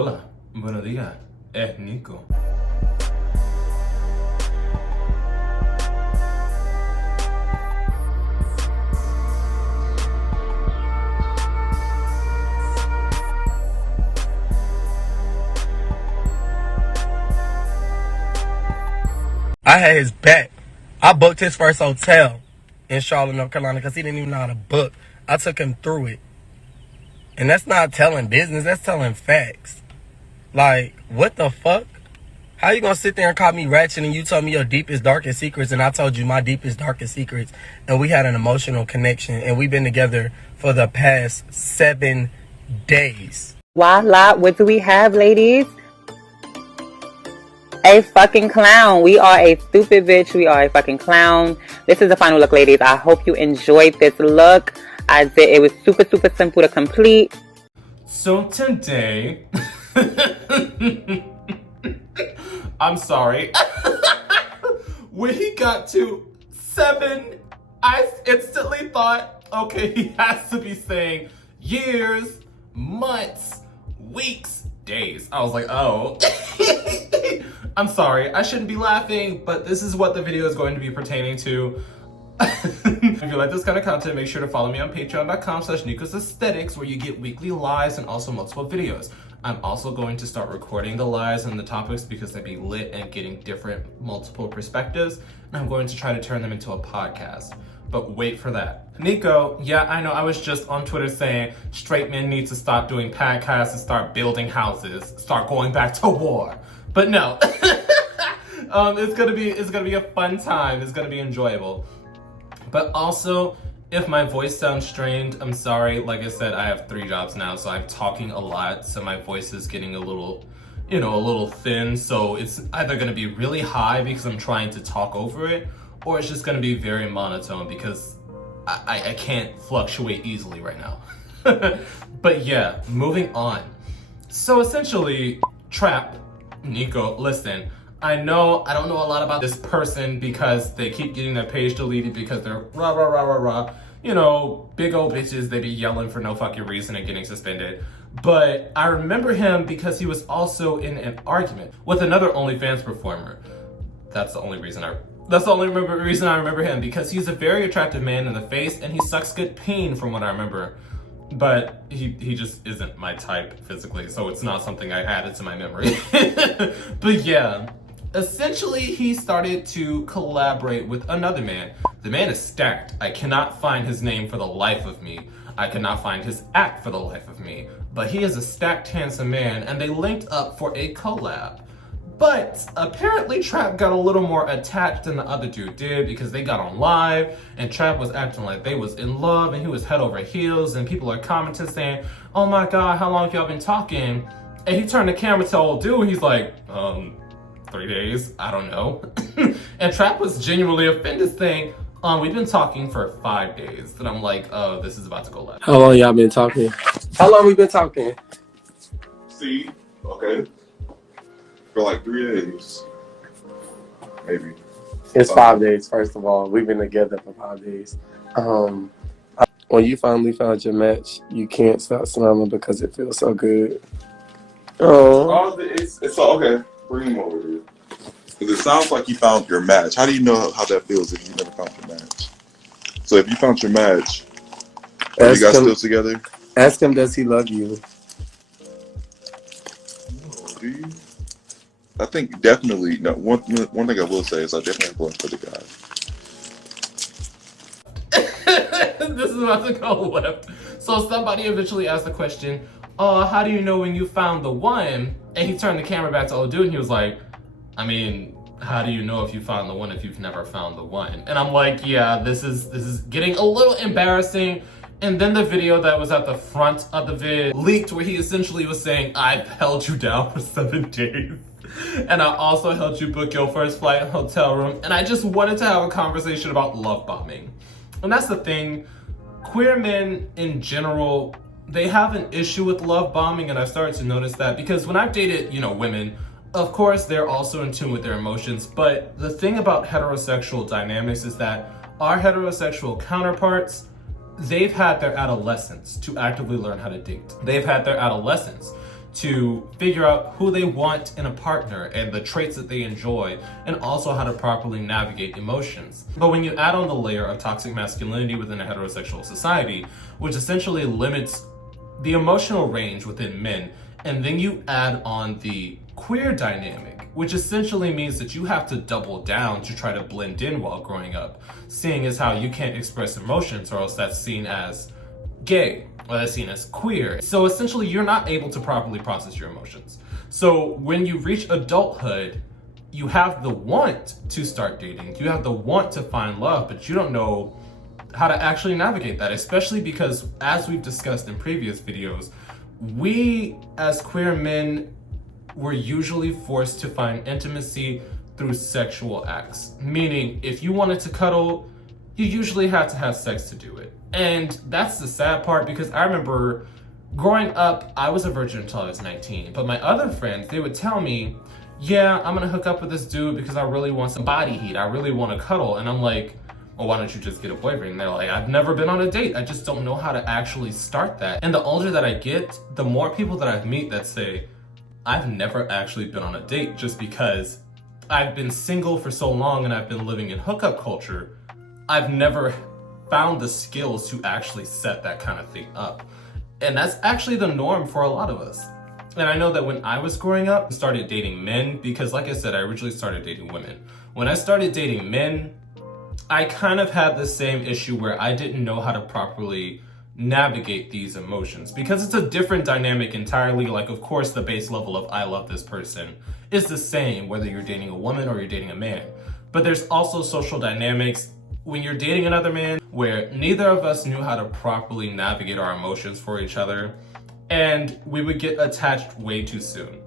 Hola, buenos días, es Nico. I had his back. I booked his first hotel in Charlotte, North Carolina, because he didn't even know how to book. I took him through it. And that's not telling business, that's telling facts. Like, what the fuck? How you gonna sit there and call me ratchet and you told me your deepest, darkest secrets and I told you my deepest, darkest secrets and we had an emotional connection and we've been together for the past 7 days. Voila, what do we have, ladies? A fucking clown. We are a stupid bitch. We are a fucking clown. This is the final look, ladies. I hope you enjoyed this look. It was super, super simple to complete. So today, I'm sorry. When he got to 7, I instantly thought, okay, he has to be saying years, months, weeks, days. I was like, oh. I'm sorry, I shouldn't be laughing, but this is what the video is going to be pertaining to. If you like this kind of content, make sure to follow me on patreon.com/Nicosaesthetics, where you get weekly lives and also multiple videos. I'm also going to start recording the lives and the topics because they'd be lit and getting different multiple perspectives. And I'm going to try to turn them into a podcast. But wait for that. Nico, yeah, I know, I was just on Twitter saying straight men need to stop doing podcasts and start building houses, start going back to war. But no. It's gonna be a fun time. It's gonna be enjoyable. But also, if my voice sounds strained, I'm sorry. Like I said, I have 3 jobs now, so I'm talking a lot, so my voice is getting a little, a little thin. So it's either gonna be really high because I'm trying to talk over it, or it's just gonna be very monotone because I can't fluctuate easily right now. But yeah, moving on. So essentially, Trap, Nico, listen, I know I don't know a lot about this person because they keep getting their page deleted because they're rah, rah, rah, rah, rah. You know, big old bitches, they be yelling for no fucking reason and getting suspended. But I remember him because he was also in an argument with another OnlyFans performer. That's the only reason I remember him, because he's a very attractive man in the face and he sucks good peen from what I remember. But he just isn't my type physically, so it's not something I added to my memory. But yeah, essentially he started to collaborate with another man. The man is stacked. I cannot find his name for the life of me. I cannot find his act for the life of me. But he is a stacked, handsome man, and they linked up for a collab. But apparently Trap got a little more attached than the other dude did because they got on live and Trap was acting like they was in love and he was head over heels and people are commenting saying, oh my God, how long have y'all been talking? And he turned the camera to old dude, he's like, 3 days, I don't know. And Trap was genuinely offended saying, we've been talking for 5 days. And I'm like, oh, this is about to go left. How long y'all been talking? How long we been talking? See, okay. For like 3 days. Maybe. It's 5 days, first of all. We've been together for 5 days. When you finally found your match, you can't stop smiling because it feels so good. Oh, it's okay. Bring him over here. Because it sounds like you found your match. How do you know how that feels if you never found your match? So if you found your match, are you guys still together? Ask him, does he love you? Do you? I think definitely. No, one thing I will say is I definitely going for the guy. This is about to go left. So somebody eventually asked the question, how do you know when you found the one? And he turned the camera back to old dude and he was like, I mean, how do you know if you found the one if you've never found the one? And I'm like, yeah, this is getting a little embarrassing. And then the video that was at the front of the vid leaked where he essentially was saying, I've held you down for 7 days. And I also helped you book your first flight and hotel room. And I just wanted to have a conversation about love bombing. And that's the thing. Queer men in general, they have an issue with love bombing. And I started to notice that because when I've dated, women, of course, they're also in tune with their emotions. But the thing about heterosexual dynamics is that our heterosexual counterparts, they've had their adolescence to actively learn how to date. They've had their adolescence to figure out who they want in a partner and the traits that they enjoy, and also how to properly navigate emotions. But when you add on the layer of toxic masculinity within a heterosexual society, which essentially limits the emotional range within men, and then you add on the queer dynamic, which essentially means that you have to double down to try to blend in while growing up, seeing as how you can't express emotions or else that's seen as gay or that's seen as queer. So essentially you're not able to properly process your emotions. So when you reach adulthood, you have the want to start dating, you have the want to find love, but you don't know how to actually navigate that, especially because, as we've discussed in previous videos, we as queer men were usually forced to find intimacy through sexual acts. Meaning, if you wanted to cuddle, you usually had to have sex to do it. And that's the sad part, because I remember growing up, I was a virgin until I was 19. But my other friends, they would tell me, yeah, I'm gonna hook up with this dude because I really want some body heat. I really want to cuddle. And I'm like, well, why don't you just get a boyfriend? And they're like, I've never been on a date. I just don't know how to actually start that. And the older that I get, the more people that I meet that say, I've never actually been on a date, just because I've been single for so long and I've been living in hookup culture. I've never found the skills to actually set that kind of thing up. And that's actually the norm for a lot of us. And I know that when I was growing up, I started dating men because, like I said, I originally started dating women. When I started dating men, I kind of had the same issue where I didn't know how to properly navigate these emotions, because it's a different dynamic entirely. Like, of course, the base level of I love this person is the same whether you're dating a woman or you're dating a man. But there's also social dynamics when you're dating another man where neither of us knew how to properly navigate our emotions for each other, and we would get attached way too soon.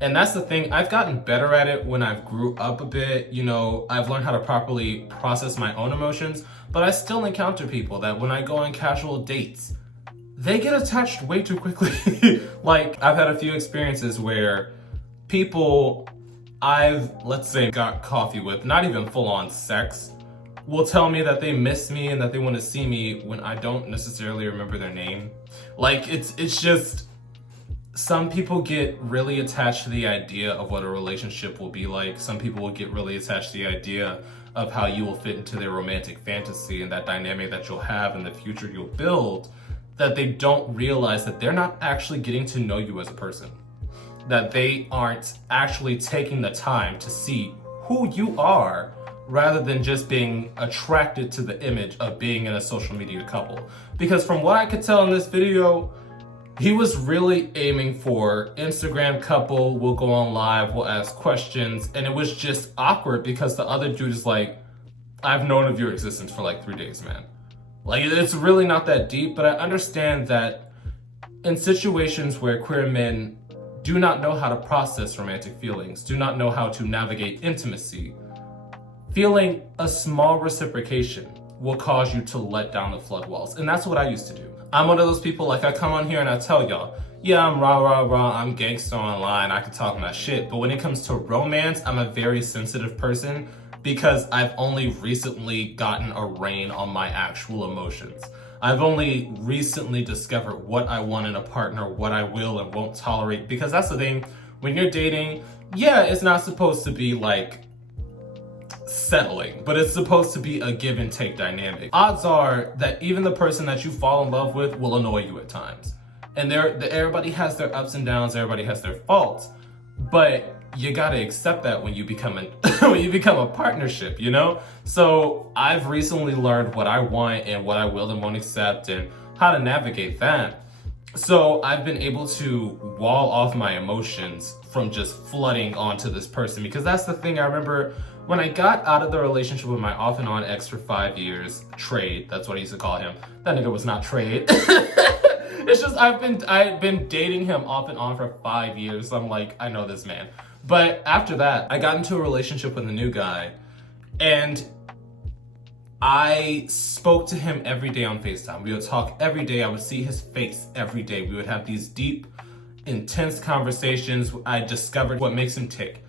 And that's the thing, I've gotten better at it when I've grew up a bit. You know, I've learned how to properly process my own emotions, but I still encounter people that when I go on casual dates, they get attached way too quickly. Like, I've had a few experiences where people I've, let's say, got coffee with, not even full on sex, will tell me that they miss me and that they want to see me when I don't necessarily remember their name. Like, it's just, some people get really attached to the idea of what a relationship will be like. Some people will get really attached to the idea of how you will fit into their romantic fantasy and that dynamic that you'll have in the future you'll build, that they don't realize that they're not actually getting to know you as a person. That they aren't actually taking the time to see who you are, rather than just being attracted to the image of being in a social media couple. Because from what I could tell in this video, he was really aiming for Instagram couple, we'll go on live, we'll ask questions, and it was just awkward because the other dude is like, I've known of your existence for like 3 days, man. Like, it's really not that deep, but I understand that in situations where queer men do not know how to process romantic feelings, do not know how to navigate intimacy, feeling a small reciprocation will cause you to let down the flood walls. And that's what I used to do. I'm one of those people, like, I come on here and I tell y'all, yeah, I'm rah, I'm gangster online, I can talk my shit. But when it comes to romance, I'm a very sensitive person because I've only recently gotten a rein on my actual emotions. I've only recently discovered what I want in a partner, what I will and won't tolerate. Because that's the thing, when you're dating, yeah, it's not supposed to be like settling, but it's supposed to be a give and take dynamic. Odds are that even the person that you fall in love with will annoy you at times. And everybody has their ups and downs, everybody has their faults, but you gotta accept that when you become a partnership, you know? So I've recently learned what I want and what I will and won't accept and how to navigate that. So I've been able to wall off my emotions from just flooding onto this person, because that's the thing. I remember when I got out of the relationship with my off and on ex for 5 years, Trade, that's what I used to call him. That nigga was not Trade. It's just I've been dating him off and on for 5 years. So I'm like, I know this man. But after that, I got into a relationship with a new guy, and I spoke to him every day on FaceTime. We would talk every day. I would see his face every day. We would have these deep, intense conversations. I discovered what makes him tick.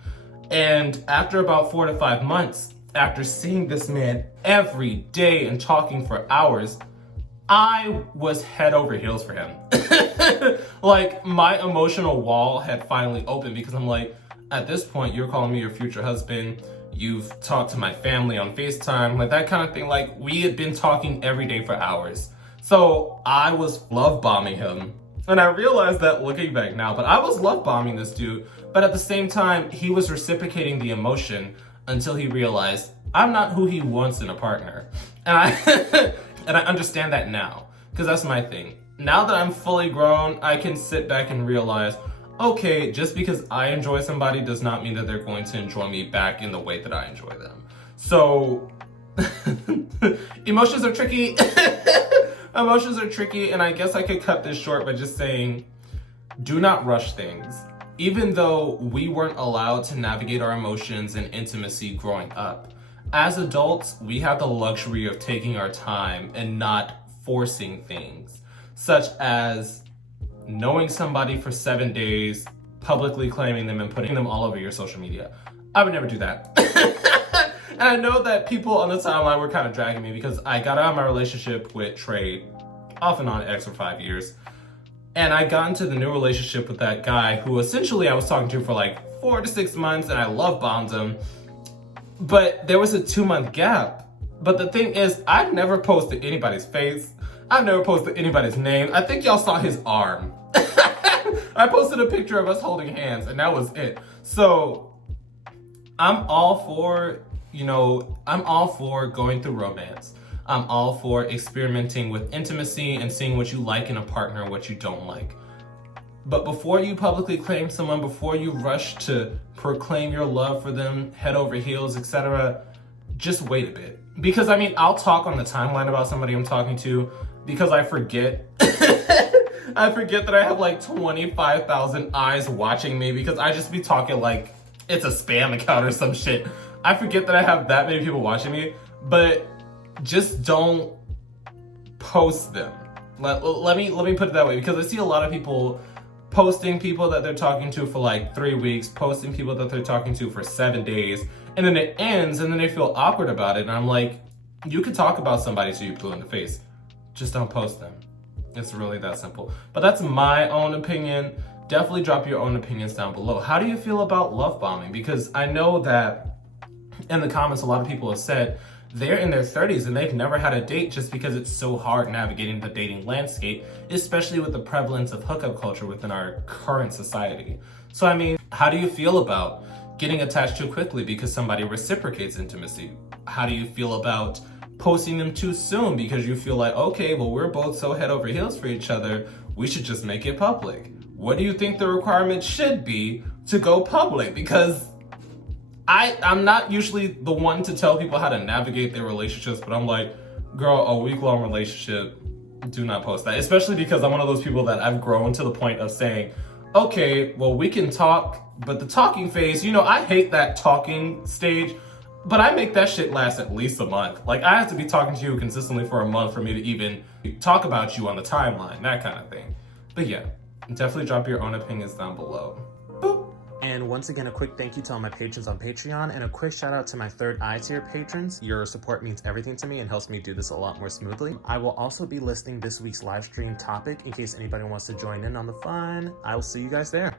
And after about 4 to 5 months, after seeing this man every day and talking for hours, I was head over heels for him. Like, my emotional wall had finally opened because I'm like, at this point, you're calling me your future husband. You've talked to my family on FaceTime, like that kind of thing. Like, we had been talking every day for hours. So I was love bombing him. And I realized that looking back now, but I was love bombing this dude. But at the same time, he was reciprocating the emotion until he realized I'm not who he wants in a partner. And I, and I understand that now, because that's my thing. Now that I'm fully grown, I can sit back and realize, okay, just because I enjoy somebody does not mean that they're going to enjoy me back in the way that I enjoy them. So, emotions are tricky. Emotions are tricky, and I guess I could cut this short by just saying, do not rush things. Even though we weren't allowed to navigate our emotions and intimacy growing up, as adults, we have the luxury of taking our time and not forcing things, such as knowing somebody for 7 days, publicly claiming them and putting them all over your social media. I would never do that. And I know that people on the timeline were kind of dragging me because I got out of my relationship with Trey, off and on X for 5 years. And I got into the new relationship with that guy who essentially I was talking to for like 4 to 6 months, and I love bombed him. But there was a 2-month gap. But the thing is, I've never posted anybody's face. I've never posted anybody's name. I think y'all saw his arm. I posted a picture of us holding hands, and that was it. So I'm all for, I'm all for going through romance. I'm all for experimenting with intimacy and seeing what you like in a partner and what you don't like. But before you publicly claim someone, before you rush to proclaim your love for them, head over heels, etc., just wait a bit. Because I'll talk on the timeline about somebody I'm talking to because I forget. I forget that I have like 25,000 eyes watching me because I just be talking like it's a spam account or some shit. I forget that I have that many people watching me, but just don't post them. Let me put it that way, because I see a lot of people posting people that they're talking to for like 3 weeks, posting people that they're talking to for 7 days, and then it ends and then they feel awkward about it. And I'm like, you could talk about somebody till you blue in the face. Just don't post them. It's really that simple. But that's my own opinion. Definitely drop your own opinions down below. How do you feel about love bombing? Because I know that in the comments, a lot of people have said they're in their 30s and they've never had a date just because it's so hard navigating the dating landscape, especially with the prevalence of hookup culture within our current society. So how do you feel about getting attached too quickly because somebody reciprocates intimacy? How do you feel about posting them too soon because you feel like, okay, well, we're both so head over heels for each other, we should just make it public? What do you think the requirement should be to go public? Because I'm not usually the one to tell people how to navigate their relationships, but I'm like, girl, a week-long relationship, do not post that. Especially because I'm one of those people that I've grown to the point of saying, okay, well, we can talk, but the talking phase, I hate that talking stage, but I make that shit last at least a month. Like, I have to be talking to you consistently for a month for me to even talk about you on the timeline, that kind of thing. But yeah, definitely drop your own opinions down below. Boop. And once again, a quick thank you to all my patrons on Patreon, and a quick shout out to my third eye tier patrons. Your support means everything to me and helps me do this a lot more smoothly. I will also be listing this week's live stream topic in case anybody wants to join in on the fun. I will see you guys there.